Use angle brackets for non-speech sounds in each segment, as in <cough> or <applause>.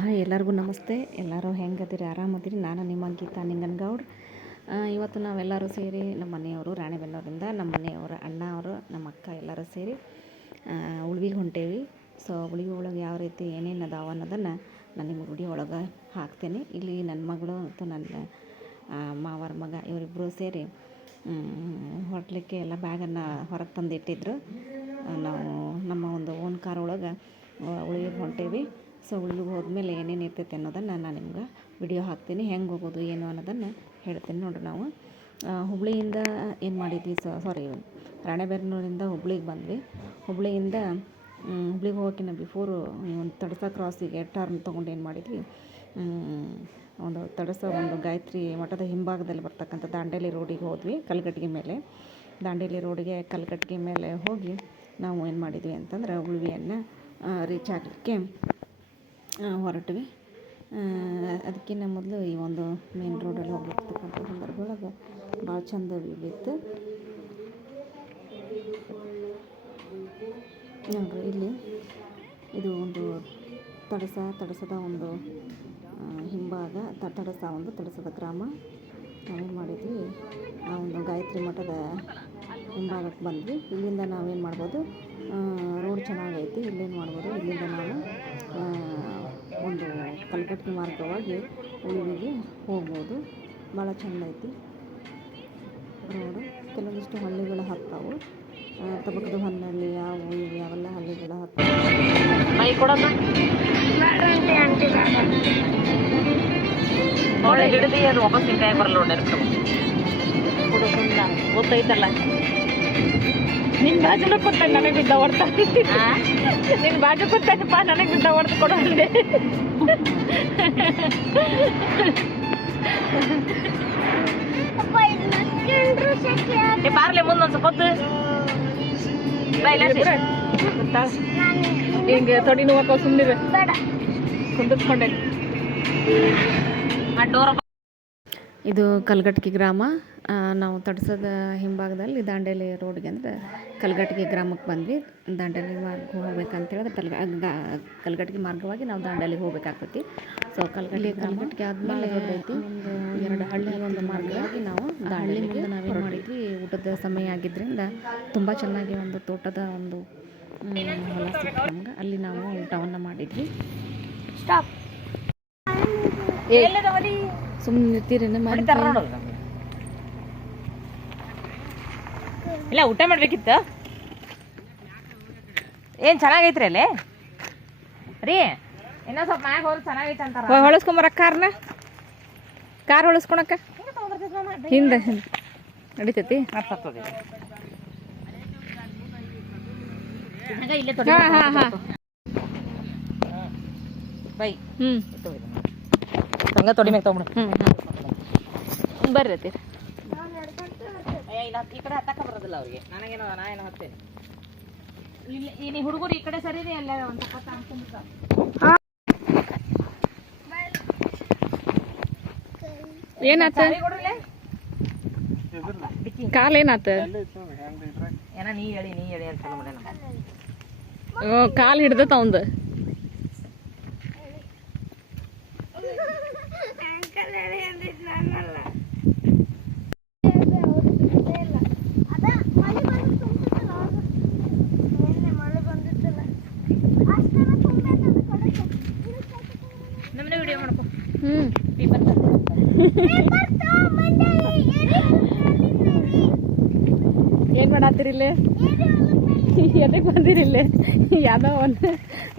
Hi, ಎಲ್ಲರಿಗೂ ನಮಸ್ತೆ. ಎಲ್ಲರೂ ಹೆಂಗದಿರಿ ಆರಾಮದಿರಿ ನಾನು ನಿಮ್ಮ ಗೀತಾ ನಿಂಗನಗೌಡ್. ಇವತ್ತು ನಾವೆಲ್ಲರೂ ಸೇರಿ ನಮ್ಮ ಮನೆಯವರು, ರಾಣೆಬೆನ್ನೂರಿಂದ ನಮ್ಮ ಮನೆಯವರ, ಅಣ್ಣ ಅವರು, ನಮ್ಮ ಅಕ್ಕ ಎಲ್ಲರೂ ಸೇರಿ ಉಳ್ವಿಗೆ ಹೊಂಟೇವಿ. ಸೊ ಉಳ್ವಿ ಒಳಗೆ ಯಾವ ರೀತಿ ಏನೇನು ಅದಾವ ಅನ್ನೋದನ್ನು ನಾನು ನಿಮ್ಗೆ ವಿಡಿಯೋ ಒಳಗೆ ಹಾಕ್ತೇನೆ. ಇಲ್ಲಿ ನನ್ನ ಮಗಳು ಮತ್ತು ನನ್ನ ಮಾವರ ಮಗ ಇವರಿಬ್ಬರು ಸೇರಿ ಹೊರಟ್ಲಿಕ್ಕೆ ಎಲ್ಲ ಬ್ಯಾಗನ್ನು ಹೊರಗೆ ತಂದಿಟ್ಟಿದ್ರು. ನಾವು ನಮ್ಮ ಒಂದು ಓನ್ ಕಾರ್ ಒಳಗೆ ಉಳ್ವಿಗೆ ಹೊಂಟೇವಿ. ಸೊ ಉಳ್ವಿಗೆ ಹೋದ್ಮೇಲೆ ಏನೇನು ಇರ್ತೈತೆ ಅನ್ನೋದನ್ನು ನಾನು ನಿಮ್ಗೆ ವಿಡಿಯೋ ಹಾಕ್ತೀನಿ. ಹೆಂಗೆ ಹೋಗೋದು, ಏನು ಅನ್ನೋದನ್ನು ಹೇಳ್ತೀನಿ ನೋಡ್ರಿ ನಾವು. ಹುಬ್ಳಿಯಿಂದ ಏನು ಮಾಡಿದ್ವಿ ಸಾರಿ ರಾಣೆಬೆನ್ನೂರಿಂದ ಹುಬ್ಳಿಗೆ ಬಂದ್ವಿ. ಹುಬ್ಳಿಯಿಂದ ಹುಬ್ಳಿಗೆ ಹೋಗೋಕ್ಕಿಂತ ಬಿಫೋರು ಒಂದು ತಡಸ ಕ್ರಾಸಿಗೆ ಟರ್ನ್ ತೊಗೊಂಡು ಏನು ಮಾಡಿದ್ವಿ. ಒಂದು ತಡಸ ಒಂದು ಗಾಯತ್ರಿ ಮಠದ ಹಿಂಭಾಗದಲ್ಲಿ ಬರ್ತಕ್ಕಂಥ ದಾಂಡೇಲಿ ರೋಡಿಗೆ ಹೋದ್ವಿ, ಕಲ್ಗಟ್ಟಿಗೆ ಮೇಲೆ. ದಾಂಡೇಲಿ ರೋಡಿಗೆ ಕಲ್ಗಟ್ಟಿಗೆ ಮೇಲೆ ಹೋಗಿ ನಾವು ಏನು ಮಾಡಿದ್ವಿ ಅಂತಂದ್ರೆ, ಉಳ್ವಿಯನ್ನು ರೀಚ್ ಆಗಲಿಕ್ಕೆ ಹೊರಟ್ವಿ. ಅದಕ್ಕಿಂತ ಮೊದಲು ಈ ಒಂದು ಮೇನ್ ರೋಡಲ್ಲಿ ಹೋಗಿರ್ತಕ್ಕಂಥ ಸಂದರ್ಭದೊಳಗೆ ಭಾಳ ಚಂದ ವ್ಯೂ ಇತ್ತು. ನೋಡ್ರಿ ಇಲ್ಲಿ ಇದು ಒಂದು ತಡಸ, ತಡಸದ ಒಂದು ಹಿಂಭಾಗ ತಡಸ ಒಂದು, ತಡಸದ ಗ್ರಾಮ. ನಾವೇನು ಮಾಡಿದ್ವಿ, ಆ ಒಂದು ಗಾಯತ್ರಿ ಮಠದ ಹಿಂಭಾಗಕ್ಕೆ ಬಂದ್ವಿ. ಇಲ್ಲಿಂದ ನಾವೇನು ಮಾಡ್ಬೋದು ರೋಡ್ ಚೆನ್ನಾಗೈತಿ, ಇಲ್ಲೇನು ಮಾಡ್ಬೋದು, ಇಲ್ಲಿಂದ ನಾವು ಕಲ್ಗಟ್ಟಿ ಮಾರ್ಗವಾಗಿ ಉಳಿವಿಗೆ ಹೋಗ್ಬೋದು. ಭಾಳ ಚಂದ ಐತಿ. ರೋಡು ಕೆಲವೊಂದಿಷ್ಟು ಹಳ್ಳಿಗಳು ಹತ್ತಾವು. ತಬಕದ ಹೊನ್ನಳ್ಳಿ ಅವು ಇವು, ಯಾವೆಲ್ಲ ಹಳ್ಳಿಗಳು ಹತ್ತಾವು. ಹಿಡಿದು ಅದು ವಾಪಸ್ ನಿಂಕಾಯಿ ಬರಲ್ಲ ನೋಡಿ ಗೊತ್ತೈತಲ್ಲ. ನಿನ್ ಬಾಜುನ ಕೂತ ನನಗೆ ಬಿದ್ದ ಹೊಡ್ತ. ನಿನ್ ಬಾಜು ಕೂತಪ್ಪ ನನಗೆ ಬಿದ್ದ ಹೊಡೆದು ಕೊಡೋದಿದೆ ಏ ಬಾರ್ಲೆ ಮುಂದೊಂದು ಸ್ವಲ್ಪ ಹಿಂಗೆ ತೊಡಿ ನೋವಕ್ಕ ಸುಮ್ಮನಿರ ಕುಂದಿಸ್ಕೊಂಡೆ ಆ ಡೋರ್ ಇದು ಕಲ್ಗಟ್ಟಿ ಗ್ರಾಮ. ನಾವು ತಡ್ಸದ ಹಿಂಭಾಗದಲ್ಲಿ ದಾಂಡೇಲಿ ರೋಡ್ಗೆ ಅಂದರೆ ಕಲ್ಗಟ್ಕಿ ಗ್ರಾಮಕ್ಕೆ ಬಂದ್ವಿ. ದಾಂಡೇಲಿ ಮಾರ್ಗ ಹೋಗ್ಬೇಕಂತ ಹೇಳಿದ್ರೆ ತಲ್ಗ ಕಲ್ಗಟ್ಕಿ ಕಲ್ಗಟ್ಟಿಗೆ ಮಾರ್ಗವಾಗಿ ನಾವು ದಾಂಡೇಲಿಗೆ ಹೋಗ್ಬೇಕಾಗ್ತೈತಿ. ಸೊ ಕಲ್ಗಟ್ಟಿ ಕಲ್ಗಟ್ಕಿ ಆದಮೇಲೆ ಒಂದು ಎರಡು ಹಳ್ಳಿ ಒಂದು ಮಾರ್ಗವಾಗಿ ನಾವು ದಾಂಡೇಲಿಗೆ ನಾವೇನು ಮಾಡಿದ್ವಿ? ಊಟದ ಸಮಯ ಆಗಿದ್ದರಿಂದ ತುಂಬ ಚೆನ್ನಾಗಿ ಒಂದು ತೋಟದ ಒಂದು ಮ್, ಹೊಲ ಸಿಕ್ತು ನಮ್ಗೆ. ಅಲ್ಲಿ ನಾವು ಊಟವನ್ನು ಮಾಡಿದ್ವಿ. ಸುಮ್ಮನೆ ನಿಂತೀರೇನು ಇಲ್ಲ ಊಟ ಮಾಡ್ಬೇಕಿತ್ತು? ಏನ್ ಚೆನ್ನಾಗೈತ್ರಿ ಅಲ್ಲಿ? ರೀ ಇನ್ನೊಂದ್ ಸ್ವಲ್ಪ ಮ್ಯಾಗ ಹೋದ್ರೆ ಚೆನ್ನಾಗೈತೆ ಅಂತಾರ. ಹೊಳಸ್ಕೊಂಬರ ಕಾರ್ನ? ಕಾರ್ ಹೊಳಸ್ಕೊಳಕ? ಹಿಂದೆ ಹಿಂದೆ. ನಡಿತೈತಿ? ಹಾ ಹಾ ಹಾ. ಬೈ. ಹ್ಮ್. ಹಂಗ ತೊಡಿ ಮ್ಯಾಗ ತಗೊಂಡು ಹ್ಮ್ ಹ್ಮ್ ಬರ್ರಿ ಅತ್ತಿ ಈ ಕಡೆ ಹತ್ತಕ್ಕ ಬರೋದಿಲ್ಲ ಅವ್ರಿಗೆ ನನಗೇನೋ ನಾ ಏನೋ ಹತ್ತೇನೆ ಇಲ್ಲಿ ಈ ನೀ ಹುಡುಗರು ಈ ಕಡೆ ಸರಿ ಅಲ್ಲ ಒಂದ್ ಸ್ವಲ್ಪ ತಾಂಬ್ಕೊಂಡ್ಬಿಡ್ತಾರ. ಏನಾತ ಸಾರಿ ಕೊಡ್ರಿಲೆ? ಕಾಲ್ ಏನಾತ ಏನ ನೀ ಹೇಳಿ ನೀ ಹೇಳಿ ನಾನಲ್ಲ ನಮ್ಮನೆ ವಿಡಿಯೋ ಮಾಡ್ಕೊ. ಹ್ಮ್. ಪೇಪರ್ ಏನ್ <laughs> ಮಾಡತ್ತೀರಿಲ್ಲೇ ಬಂದಿರಿ ಇಲ್ಲೇ? ಯಾವ್ದೋ ಒಂದು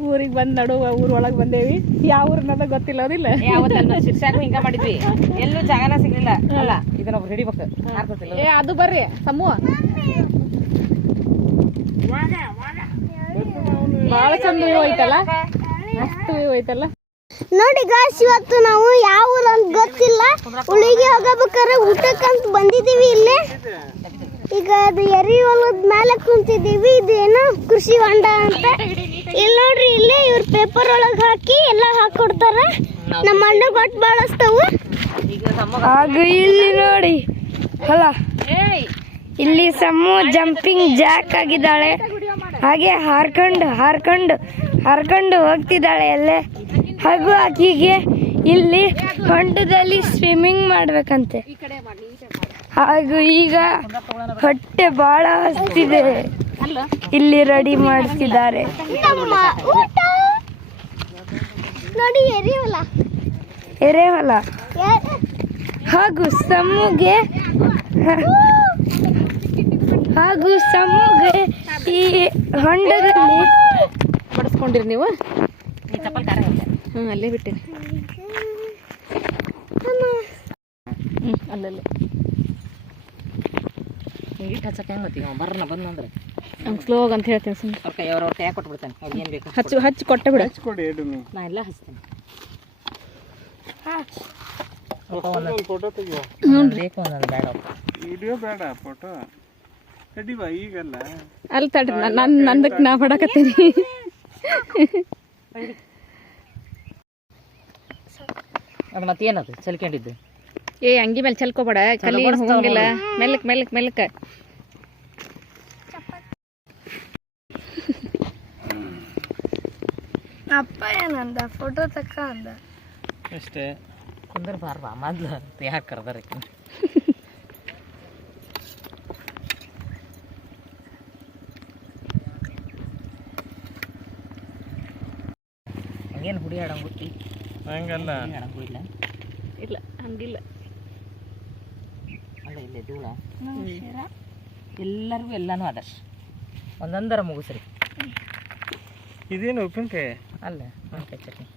ಊರಿಗೆ ಬಂದ್ ನಡುವ ಊರೊಳಗೆ ಒಳಗ್ ಬಂದೇವಿ. ಯಾವ ಊರ್ನದ ಗೊತ್ತಿಲ್ಲ ಅದಿಲ್ಲ ಯಾವತ್ತಲ್ಲ ಶಿರ್ಷಾಕು ಹಿಂಗ ಮಾಡಿದ್ವಿ. ಎಲ್ಲೂ ಜಾಗನ ಸಿಗ್ಲಿಲ್ಲ. ಅಲ್ಲ ಇದನ್ನ ಒಬ್ರು ಹಿಡಿಬೇಕು. ಏ ಅದು ಬರ್ರಿ ಸಮೂಹ ಭಾಳ ಚಂದ ವ್ಯೂ ಐತಲ್ಲ? ಮಸ್ತ್ ವ್ಯೂ ಐತಲ್ಲ? ನೋಡಿ ಗಾಯ್ಸ್ ಇವತ್ತು ನಾವು ಯಾವ ಊರು ಅಂತ ಗೊತ್ತಿಲ್ಲ. ಉಳಿಗೆ ಹೋಗಬೇಕಾದ್ರೆ ಊಟಕ್ಕಂತ ಬಂದಿದ್ದೀವಿ ಇಲ್ಲೇ. ಈಗ ಅದು ಎರಿ ಹೊಲದ ಮೇಲೆ ಕುಂತಿದ್ದೀವಿ ಇದೇನೋ ಕೃಷಿ ಹೊಂಡ ಅಂತ. ಇಲ್ಲಿ ನೋಡ್ರಿ ಇಲ್ಲೇ ಇವ್ರ ಪೇಪರ್ ಒಳಗೆ ಹಾಕಿ ಎಲ್ಲ ಹಾಕೊಡ್ತಾರ. ನಮ್ಮ ಅಣ್ಣ ಕೊಟ್ಟು ಬಾಳಸ್ತವು. ಹಾಗೂ ಇಲ್ಲಿ ನೋಡಿ. ಅಲ್ಲ ಇಲ್ಲಿ ಸಮೂ ಜಂಪಿಂಗ್ ಜಾಕ್ ಆಗಿದ್ದಾಳೆ. ಹಾಗೆ ಹಾರ್ಕೊಂಡು ಹಾರ್ಕೊಂಡು ಹಾರ್ಕೊಂಡು ಹೋಗ್ತಿದ್ದಾಳೆ ಅಲ್ಲೇ. ಹಾಗೂ ಆಕಿಗೆ ಇಲ್ಲಿ ಹೊಂಡದಲ್ಲಿ ಸ್ವಿಮ್ಮಿಂಗ್ ಮಾಡ್ಬೇಕಂತೆ. ಹಾಗೂ ಈಗ ಹೊಟ್ಟೆ ಬಹಳ ಹಸ್ತಿದೆ. ಇಲ್ಲಿ ರೆಡಿ ಮಾಡಿಸಿದ್ದಾರೆ ನೋಡಿ ಎರಿವಲ್ಲ ಎರೆಹೊಲ ಹಾಗೂ ಸಮೂಗೆ ಹಾಗೂ ಸಮೂಗೆ ಈ ಹೊಂಡದಲ್ಲಿ ಬಡಿಸ್ಕೊಂಡಿರಿ ನೀವು. ಹ್ಮ್ ಹ್ಞೂ ಅಲ್ಲೇ ಬಿಟ್ಟಿರಿ. ಅಲ್ಲಲ್ಲೇ. ಹಿಂಗ್ ಇಟ್ಟು ಹಚ್ಚಕ್ಕೆ ಹೆಂಗ್ ಬರ್ರನ ಬಂದಂದ್ರೆ ಹಂಗೆ ಸ್ಲೋಗ್ ಅಂತ ಹೇಳ್ತೀನಿ ಸುಮ್ಮನೆ ಅವ್ರ ಕೈ ಅವ್ರ ಕೊಟ್ಬಿಡ್ತಾನೆ. ಅವ್ರಿಗೆ ಏನು ಬೇಕು? ಹಚ್ಚು ಹಚ್ಚಿ ಕೊಟ್ಟೆ ಬಿಡು. ನಾ ಎಲ್ಲ ಹಚ್ತೀನಿ. ಫೋಟೋ ತೆಗಿಯೋ? ಬೇಕು ಒಂದೊಂದು ಬೇಡ. ವಿಡಿಯೋ ಬೇಡ ಫೋಟೋ. ತಡಿವಾ ಈಗಲ್ಲ? ಅಲ್ಲಿ ತಡ್ರಿ ನನ್ನ ನಂದಕ್ಕೆ ನಾ ಬಡಕತ್ತೀನಿ ಅದು ಮತ್ತೇನದು? ಚಲ್ಕೊಂಡಿದ್ದು ಏ ಅಂಗಿ ಮೇಲೆ ಚಲ್ಕೋಬೇಡ ಕಲಿ ಹೋಗಂಗಿಲ್ಲ ಮೆಲ್ಲಕ್ ಮೆಲ್ಲಕ್ ಮೆಲ್ಲಕ್ ಅಪ್ಪ ಏನಂದ ಫೋಟೋ ತಕ್ಕ ಅಂದ ಅಷ್ಟೇ ಕುಂದ್ರ ಬಾರ್ವಾ ಮೊದ್ಲು ಯಾಕೆ ಕರ್ದಾರ ಹಂಗೇನು ಹುಡಿ ಆಡಂಗು ಹಂಗಲ್ಲ ಆಡಂಗು ಇಲ್ಲ ಇಲ್ಲ ಹಂಗಿಲ್ಲ ಎಲ್ಲರಿಗೂ ಎಲ್ಲಾನು ಆದರ್ಶ. ಒಂದೊಂದರ ಮುಗಿಸ್ರಿ. ಇದೇನು ಉಪ್ಪಿನಕಾಯಿ? ಅಲ್ಲ ಉಪ್ಪಿನಕಾಯಿ ಚಟ್ನಿ.